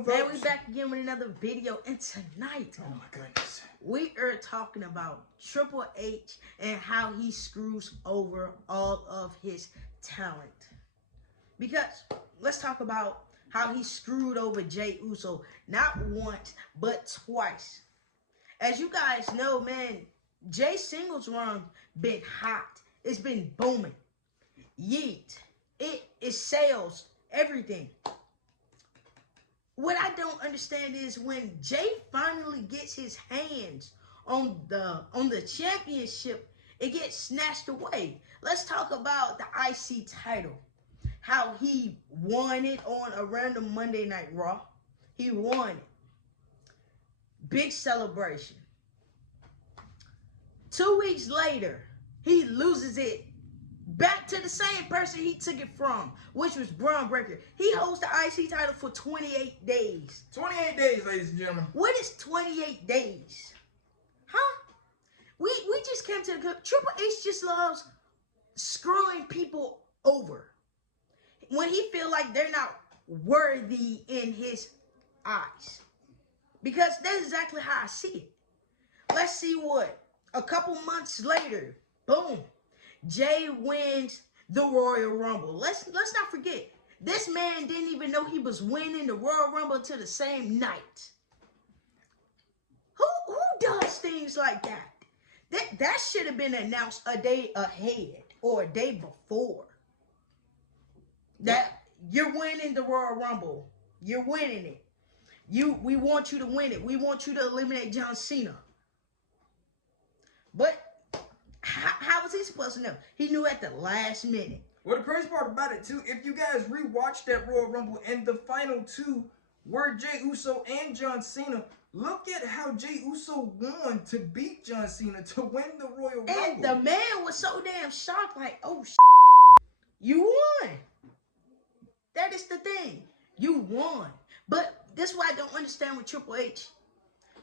on, folks? Man, we back again with another video, and tonight, oh my goodness, we are talking about Triple H and how he screws over all of his talent. Because let's talk about how he screwed over Jey Uso not once but twice. As you guys know, man, Jey singles run been hot. It's been booming. Yeet. It sells everything. What I don't understand is when Jey finally gets his hands on the championship, it gets snatched away. Let's talk about the IC title. How he won it on a random Monday Night Raw. He won it. Big celebration. 2 weeks later, he loses it back to the same person he took it from, which was Braun Breaker. He holds the IC title for 28 days. 28 days, ladies and gentlemen. What is 28 days? Huh? We just came to the Triple H just loves screwing people over when he feel like they're not worthy in his eyes. Because that's exactly how I see it. Let's see what. A couple months later, boom, Jey wins the Royal Rumble. Let's not forget, this man didn't even know he was winning the Royal Rumble until the same night. Who does things like that? That should have been announced a day ahead or a day before. That you're winning the Royal Rumble. You're winning it. We want you to win it. We want you to eliminate John Cena. But how was he supposed to know? He knew at the last minute. Well, the crazy part about it, too, if you guys rewatch that Royal Rumble and the final two were Jey Uso and John Cena, look at how Jey Uso won to beat John Cena to win the Royal Rumble. And the man was so damn shocked, like, oh, you won. That is the thing. You won. But this is what I don't understand with Triple H.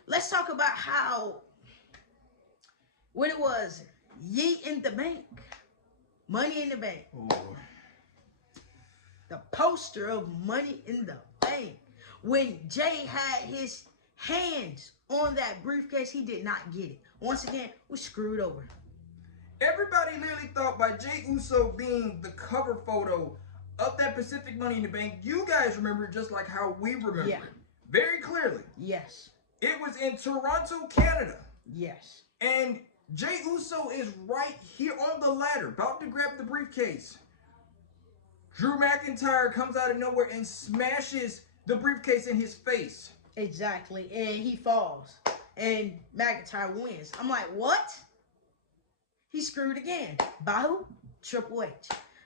Let's talk about how, when it was Yeet in the Bank, Money in the Bank. Oh. The poster of Money in the Bank. When Jey had his hands on that briefcase, he did not get it. Once again, we screwed over. Everybody literally thought by Jey Uso being the cover photo of that Pacific Money in the Bank, you guys remember just like how we remember it. Very clearly. Yes. It was in Toronto, Canada. Yes. And Jey Uso is right here on the ladder, about to grab the briefcase. Drew McIntyre comes out of nowhere and smashes the briefcase in his face. Exactly. And he falls. And McIntyre wins. I'm like, what? He screwed again. By who? Triple H.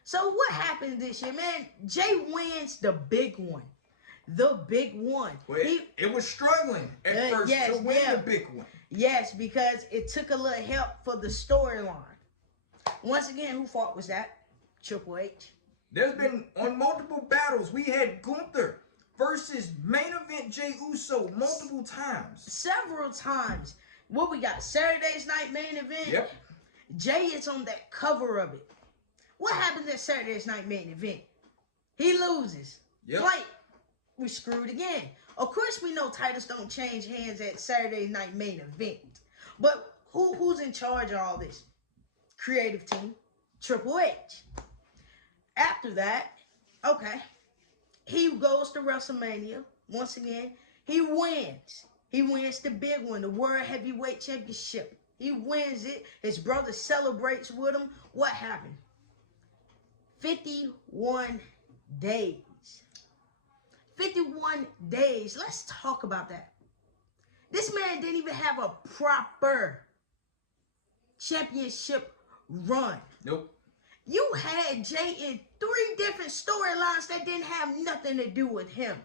So what happened this year, man? Jey wins the big one. The big one. Well, it was struggling at first to win the big one. Yes, because it took a little help for the storyline. Once again, who fought was that? Triple H. There's been on multiple battles. We had Gunther versus main event Jey Uso multiple times. Several times. What we got? Saturday's night main event. Yep. Jey is on that cover of it. What happens at Saturday's night main event? He loses. Yep. Like, we screwed again. Of course, we know titles don't change hands at Saturday night main event. But who's in charge of all this? Creative team, Triple H. After that, okay, he goes to WrestleMania. Once again, he wins. He wins the big one, the World Heavyweight Championship. He wins it. His brother celebrates with him. What happened? 51 days. 51 days. Let's talk about that. This man didn't even have a proper championship run. Nope. You had Jey in 3 different storylines that didn't have nothing to do with him.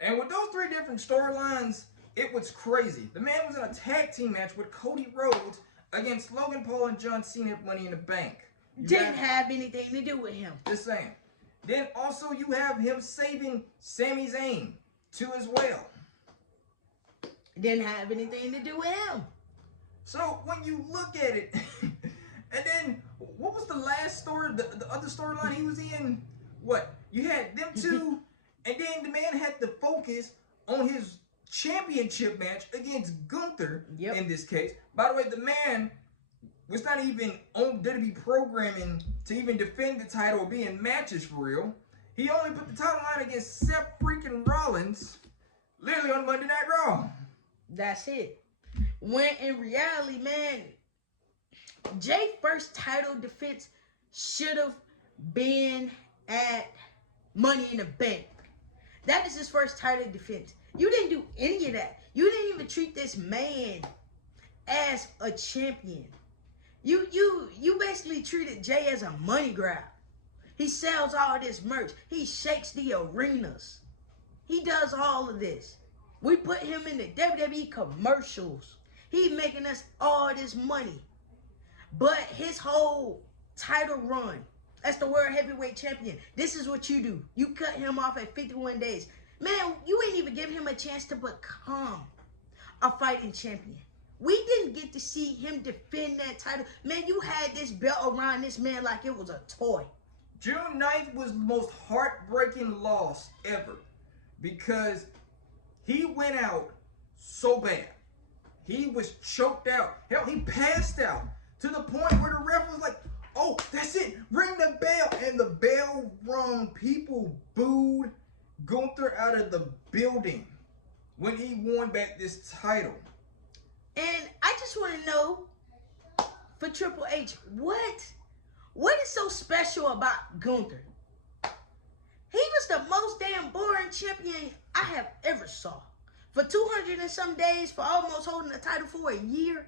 And with those 3 different storylines, it was crazy. The man was in a tag team match with Cody Rhodes against Logan Paul and John Cena at Money in the Bank. Didn't have anything to do with him. Just saying. Then also you have him saving Sami Zayn too as well. Didn't have anything to do with him. So when you look at it, and then what was the last story, the other storyline he was in? What? You had them two, and then the man had to focus on his championship match against Gunther Yep. in this case. By the way, the man was not even on WWE programming to even defend the title or be in matches for real. He only put the title line against Seth freaking Rollins, literally on Monday Night Raw. That's it. When in reality, man, Jay's first title defense should have been at Money in the Bank. That is his first title defense. You didn't do any of that. You didn't even treat this man as a champion. You basically treated Jay as a money grab. He sells all this merch. He shakes the arenas. He does all of this. We put him in the WWE commercials. He making us all this money. But his whole title run as the World Heavyweight Champion, this is what you do. You cut him off at 51 days. Man, you ain't even give him a chance to become a fighting champion. We didn't get to see him defend that title. Man, you had this belt around this man like it was a toy. June 9th was the most heartbreaking loss ever because he went out so bad. He was choked out. Hell, he passed out to the point where the ref was like, oh, that's it, ring the bell. And the bell rung. People booed Gunther out of the building when he won back this title. And I just want to know, for Triple H, what is so special about Gunther? He was the most damn boring champion I have ever saw. For 200 and some days, for almost holding the title for a year,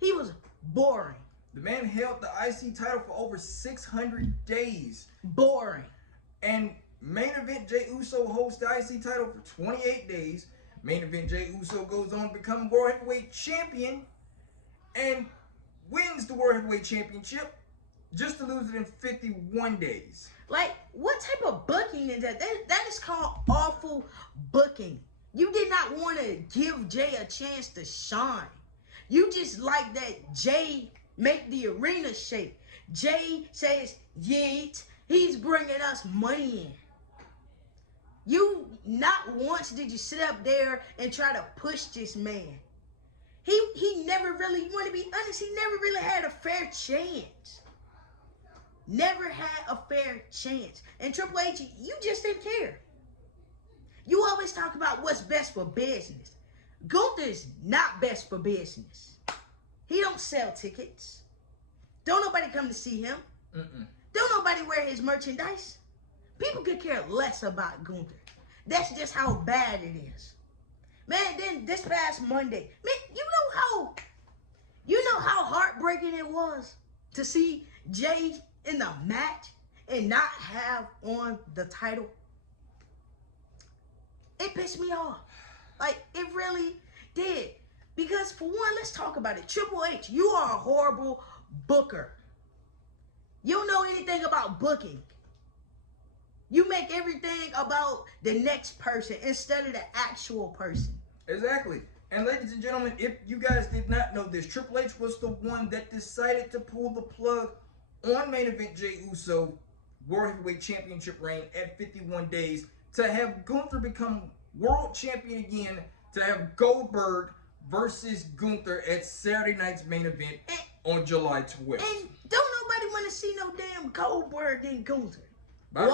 he was boring. The man held the IC title for over 600 days. Boring. And main event Jey Uso holds the IC title for 28 days. Main event Jey Uso goes on to become World Heavyweight Champion and wins the World Heavyweight Championship just to lose it in 51 days. Like, what type of booking is that? That is called awful booking. You did not want to give Jay a chance to shine. You just like that Jay make the arena shake. Jay says, yeet, he's bringing us money in. You not once did you sit up there and try to push this man. He never really, you want to be honest, he never really had a fair chance. Never had a fair chance. And Triple H, you just didn't care. You always talk about what's best for business. Gunther's not best for business. He don't sell tickets. Don't nobody come to see him. Don't nobody wear his merchandise. People could care less about Gunther. That's just how bad it is. Man, then this past Monday, man, you know how heartbreaking it was to see Jay in the match and not have on the title. It pissed me off. Like, it really did. Because for one, let's talk about it. Triple H, you are a horrible booker. You don't know anything about booking. You make everything about the next person instead of the actual person. Exactly. And ladies and gentlemen, if you guys did not know this, Triple H was the one that decided to pull the plug on main event Jey Uso World Heavyweight Championship reign at 51 days to have Gunther become world champion again, to have Goldberg versus Gunther at Saturday night's main event on July 12th. And don't nobody want to see no damn Goldberg and Gunther. By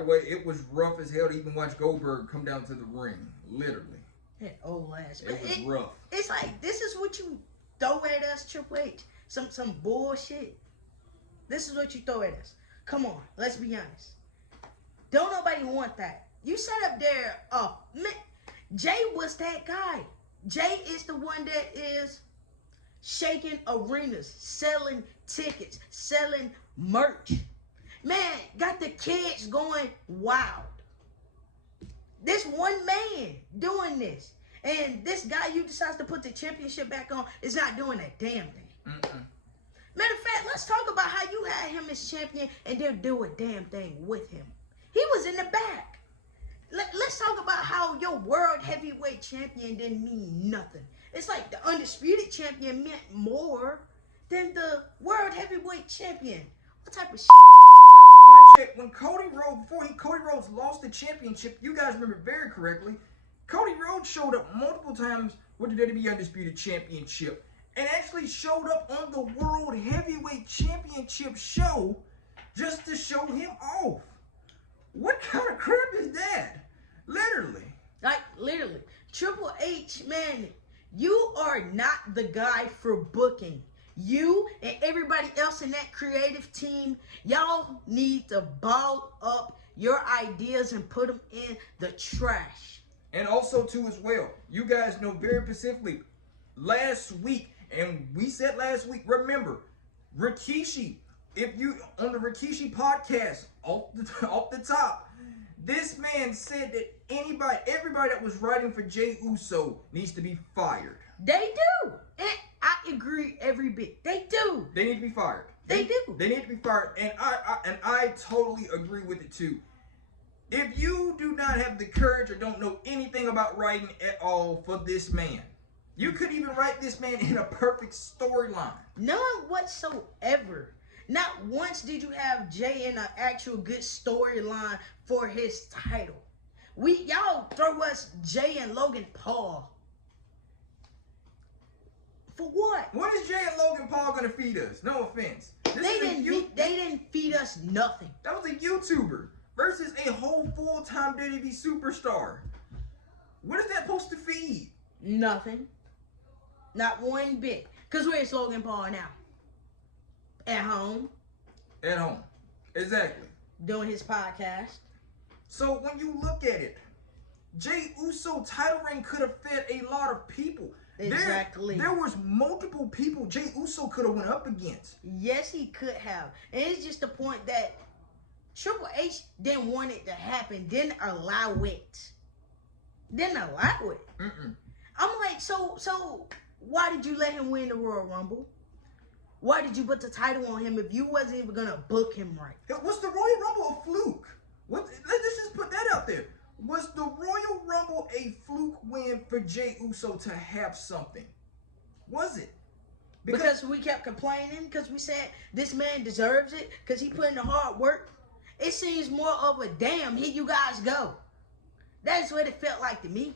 the way, it was rough as hell to even watch Goldberg come down to the ring, literally. That old ass. It was rough. It's like, this is what you throw at us, Triple H. Some bullshit. This is what you throw at us. Come on, let's be honest. Don't nobody want that. You sat up there, man, Jay was that guy. Jay is the one that is shaking arenas, selling tickets, selling merch. Man, got the kids going wild. This one man doing this. And this guy you decides to put the championship back on is not doing a damn thing. Matter of fact, let's talk about how you had him as champion and didn't do a damn thing with him. He was in the back. Let's talk about how your world heavyweight champion didn't mean nothing. It's like the undisputed champion meant more than the world heavyweight champion. What type of shit? When Cody Rhodes, Cody Rhodes lost the championship, you guys remember very correctly, Cody Rhodes showed up multiple times with the WWE Undisputed Championship and actually showed up on the World Heavyweight Championship show just to show him off. What kind of crap is that? Literally. Like, literally. Triple H, man, you are not the guy for booking. You and everybody else in that creative team, y'all need to ball up your ideas and put them in the trash. And also, too, as well, you guys know very specifically, last week, and we said last week, remember, Rikishi, if you, on the Rikishi podcast, off the top, this man said that everybody that was writing for Jey Uso needs to be fired. They do. And I agree every bit. They do. They need to be fired. They do. They need to be fired. And I totally agree with it too. If you do not have the courage or don't know anything about writing at all for this man, you could even write this man in a perfect storyline. None whatsoever. Not once did you have Jay in an actual good storyline for his title. Y'all throw us Jay and Logan Paul. For what? What is Jay and Logan Paul gonna feed us? No offense. They didn't feed us nothing. That was a YouTuber versus a whole full-time WWE superstar. What is that supposed to feed? Nothing. Not one bit. Because where's Logan Paul now? At home. At home. Exactly. Doing his podcast. So when you look at it, Jey Uso title reign could have fed a lot of people. Exactly. There was multiple people Jey Uso could have went up against. Yes, he could have. And it's just the point that Triple H didn't want it to happen. Didn't allow it. I'm like, so why did you let him win the Royal Rumble? Why did you put the title on him if you wasn't even gonna book him right? Was the Royal Rumble a fluke? Let's just put that out there. Was the Royal Rumble a fluke win for Jey Uso to have something? Was it? Because we kept complaining, because we said this man deserves it, because he put in the hard work. It seems more of a damn, here you guys go. That's what it felt like to me.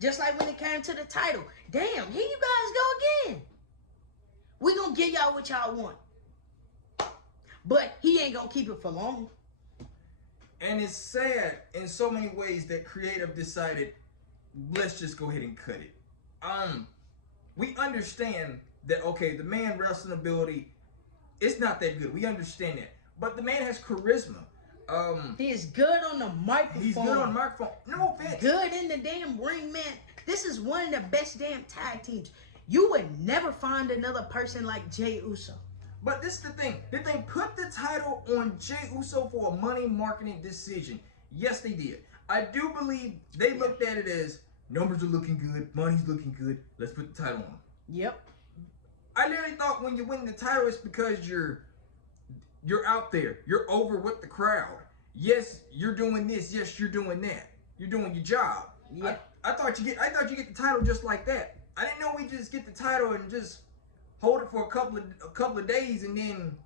Just like when it came to the title. Damn, here you guys go again. We gonna give y'all what y'all want. But he ain't gonna keep it for long. And it's sad in so many ways that creative decided, let's just go ahead and cut it. We understand that, okay, the man wrestling ability, it's not that good. We understand that. But the man has charisma. He is good on the microphone. He's good on the microphone. No offense. Good in the damn ring, man. This is one of the best damn tag teams. You would never find another person like Jey Uso. But this is the thing. Did they put the title on Jey Uso for a money marketing decision? Yes, they did. I do believe they looked at it as numbers are looking good, money's looking good. Let's put the title on. Yep. I literally thought when you win the title, it's because you're out there. You're over with the crowd. Yes, you're doing this. Yes, you're doing that. You're doing your job. Yeah. I thought you get the title just like that. I didn't know we just get the title and just hold it for a couple of days and then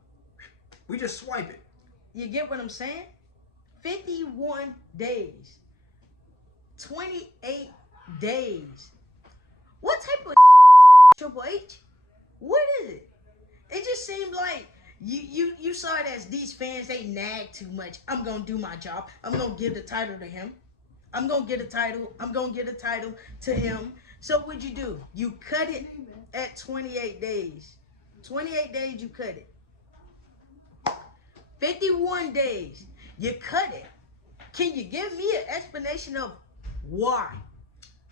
we just swipe it. You get what I'm saying? 51 days. 28 days. What type of is that, Triple H? What is it? It just seemed like you saw it as these fans, they nag too much. I'm gonna do my job. I'm gonna give the title to him. I'm gonna get a title. I'm gonna get a title to him. So what'd you do? You cut it at 28 days. 28 days you cut it. 51 days you cut it. Can you give me an explanation of why?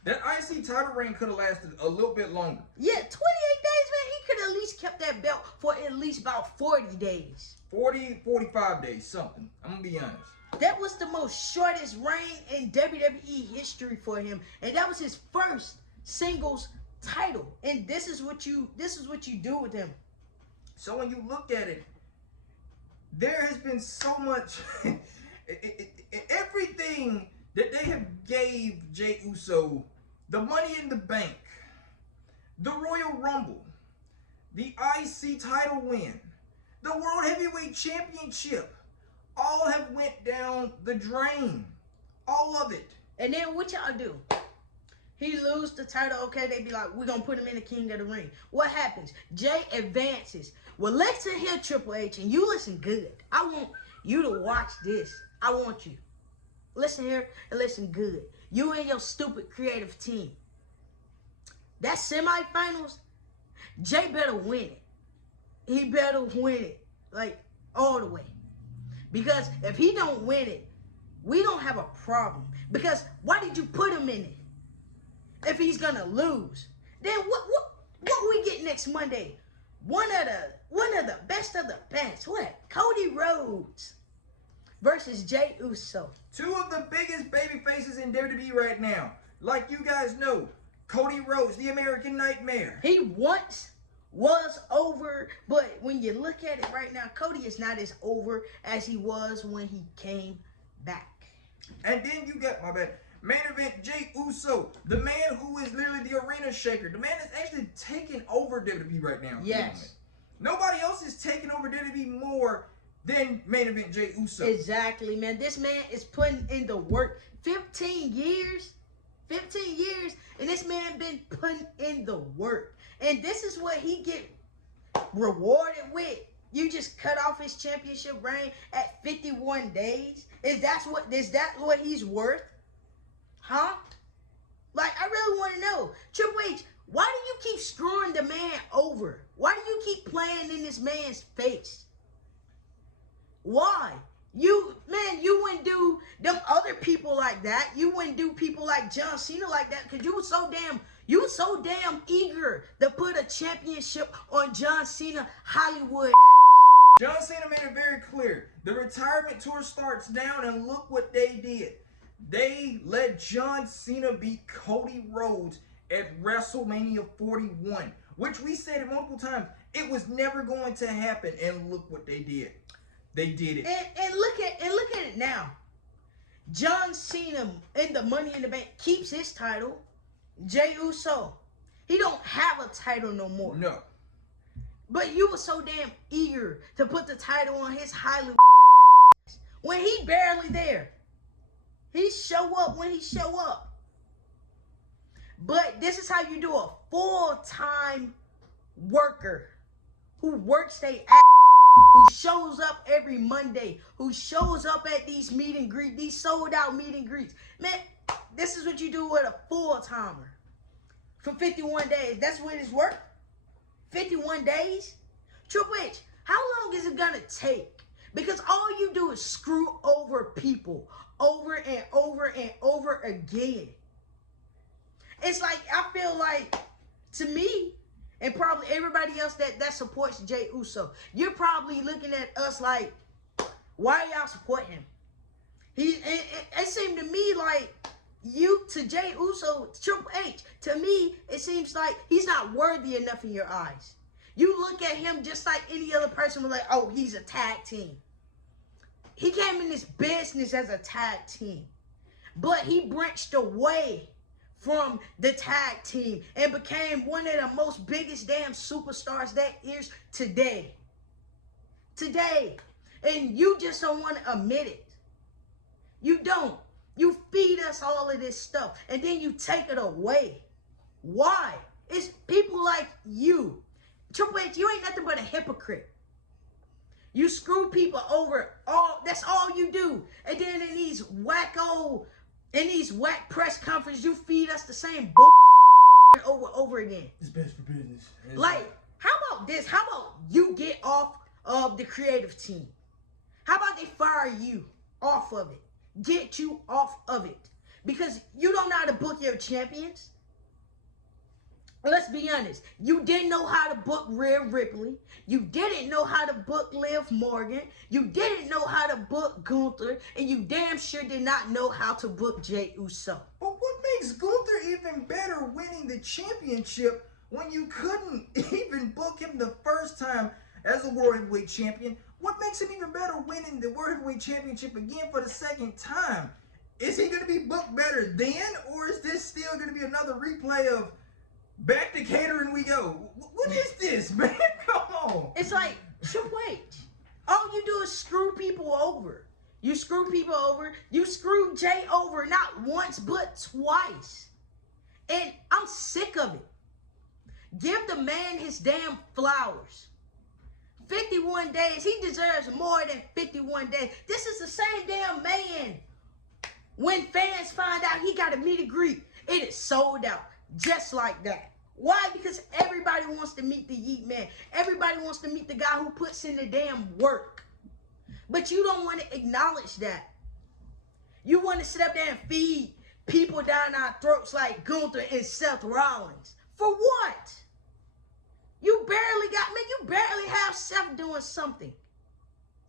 That IC title reign could have lasted a little bit longer. Yeah, 28 days, man. He could at least kept that belt for at least about 40 days. 40, 45 days, something. I'm gonna be honest. That was the most shortest reign in WWE history for him, and that was his first singles title. And this is what you do with him. So when you look at it, there has been so much everything that they have gave Jey Uso, the Money in the Bank, the Royal Rumble, the IC title win, the World Heavyweight Championship, all have went down the drain. All of it. And then what y'all do? He lose the title, okay, they be like, we're going to put him in the King of the Ring. What happens? Jay advances. Well, listen here, Triple H, and you listen good. I want you to watch this. I want you. Listen here and listen good. You and your stupid creative team. That semifinals, Jay better win it. He better win it, like, all the way. Because if he don't win it, we don't have a problem. Because why did you put him in it? If he's gonna lose, then what we get next Monday? One of the best of the best. What? Cody Rhodes versus Jey Uso. Two of the biggest baby faces in WWE right now. Like you guys know, Cody Rhodes, the American Nightmare. He once was over, but when you look at it right now, Cody is not as over as he was when he came back. And then you got, my bad, main event Jey Uso, the man who is literally the arena shaker. The man is actually taking over WWE right now. Yes. Nobody else is taking over WWE more than main event Jey Uso. Exactly, man. This man is putting in the work. 15 years. 15 years. And this man been putting in the work. And this is what he get rewarded with. You just cut off his championship reign at 51 days. Is that what he's worth? Huh? Like, I really want to know. Triple H, why do you keep screwing the man over? Why do you keep playing in this man's face? Why? You wouldn't do them other people like that. You wouldn't do people like John Cena like that because you were so damn eager to put a championship on John Cena Hollywood. John Cena made it very clear. The retirement tour starts down, and look what they did. They let John Cena beat Cody Rhodes at WrestleMania 41, which we said it multiple times. It was never going to happen, and look what they did. They did it. And look at it now. John Cena in the Money in the Bank keeps his title. Jey Uso, he don't have a title no more. No. But you were so damn eager to put the title on his Hollywood ass when he barely there. He show up when he show up. But this is how you do a full-time worker who works their ass, who shows up every Monday, who shows up at these meet and greets, these sold out meet and greets. Man, this is what you do with a full-timer for 51 days. That's what it's worth. 51 days? Triple H, how long is it gonna take? Because all you do is screw over people over and over and over again. It's like, I feel like, to me, and probably everybody else that supports Jey Uso, you're probably looking at us like, why y'all support him? It seemed to me like you to Jey Uso, Triple H, to me, it seems like he's not worthy enough in your eyes. You look at him just like any other person, was like, oh, he's a tag team. He came in this business as a tag team, but he branched away from the tag team and became one of the most biggest damn superstars that is today. And you just don't want to admit it. You don't. You feed us all of this stuff and then you take it away. Why? It's people like you. Triple H, you ain't nothing but a hypocrite. You screw people over. That's all you do. And then in these whack press conferences, you feed us the same bullshit over and over again. It's best for business. Like, how about this? How about you get off of the creative team? How about they fire you off of it? Get you off of it. Because you don't know how to book your champions. Let's be honest. You didn't know how to book Rhea Ripley. You didn't know how to book Liv Morgan. You didn't know how to book Gunther. And you damn sure did not know how to book Jey Uso. But what makes Gunther even better winning the championship when you couldn't even book him the first time as a World Heavyweight Champion? What makes him even better winning the World Heavyweight Championship again for the second time? Is he going to be booked better then? Or is this still going to be another replay of back to catering we go? What is this, man? Come on. It's like, Triple H, all you do is screw people over. You screw people over. You screwed Jay over not once but twice. And I'm sick of it. Give the man his damn flowers. 51 days. He deserves more than 51 days. This is the same damn man. When fans find out he got a meet and greet, it is sold out. Just like that. Why? Because everybody wants to meet the Yeet man. Everybody wants to meet the guy who puts in the damn work. But you don't want to acknowledge that. You want to sit up there and feed people down our throats like Gunther and Seth Rollins. For what? You barely have Seth doing something.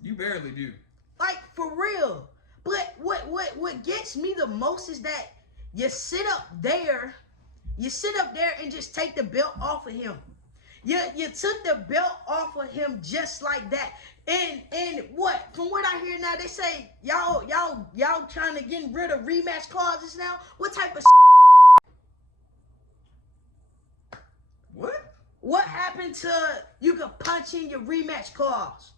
You barely do. Like, for real. But what gets me the most is that you sit up there and just take the belt off of him. You took the belt off of him just like that. And what? From what I hear now, they say y'all trying to get rid of rematch clauses now? What type of What? What happened to you can punch in your rematch clause?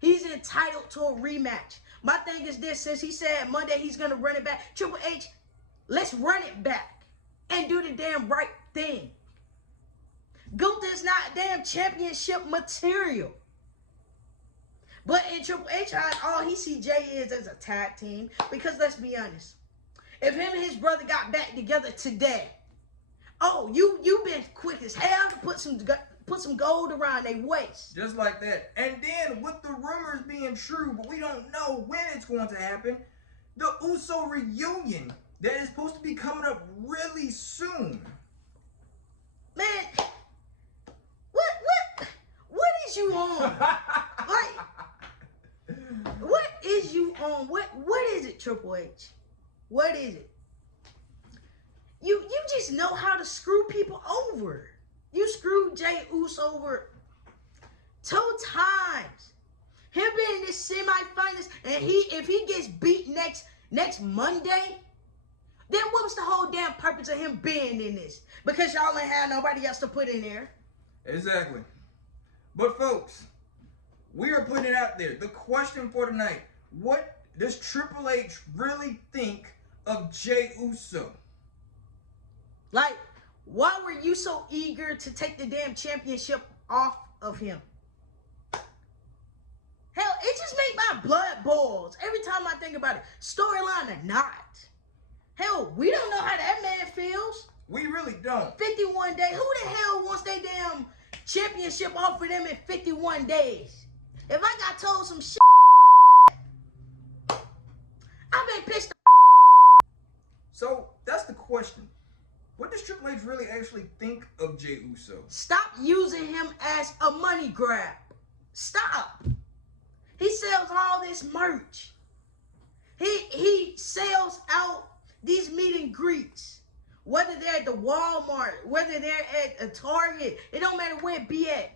He's entitled to a rematch. My thing is this, since he said Monday he's gonna run it back, Triple H, let's run it back and do the damn right thing. Gunther's not damn championship material. But in Triple H eyes, all he see Jay is as a tag team. Because let's be honest, if him and his brother got back together today, oh, you been quick as hell to put some gold around their waist. Just like that. And then with the rumors being true, but we don't know when it's going to happen, the Uso reunion that is supposed to be coming up really soon. Man, what is you on? Like, what is you on? What is it, Triple H? What is it? You just know how to screw people over. You screwed Jey Uso over 2 times. Him being in this semifinals, and if he gets beat next Monday, then what was the whole damn purpose of him being in this? Because y'all ain't had nobody else to put in there. Exactly. But folks, we are putting it out there. The question for tonight: what does Triple H really think of Jey Uso? Like, why were you so eager to take the damn championship off of him? Hell, it just makes my blood boils every time I think about it. Storyline or not. Hell, we don't know how that man feels. We really don't. 51 days. Who the hell wants their damn championship off for them in 51 days? If I got told some shit like that, I've been pissed off. So, that's the question. What does Triple H really actually think of Jey Uso? Stop using him as a money grab. Stop. He sells all this merch. He sells out these meet and greets. Whether they're at the Walmart, whether they're at a Target, it don't matter where it be at.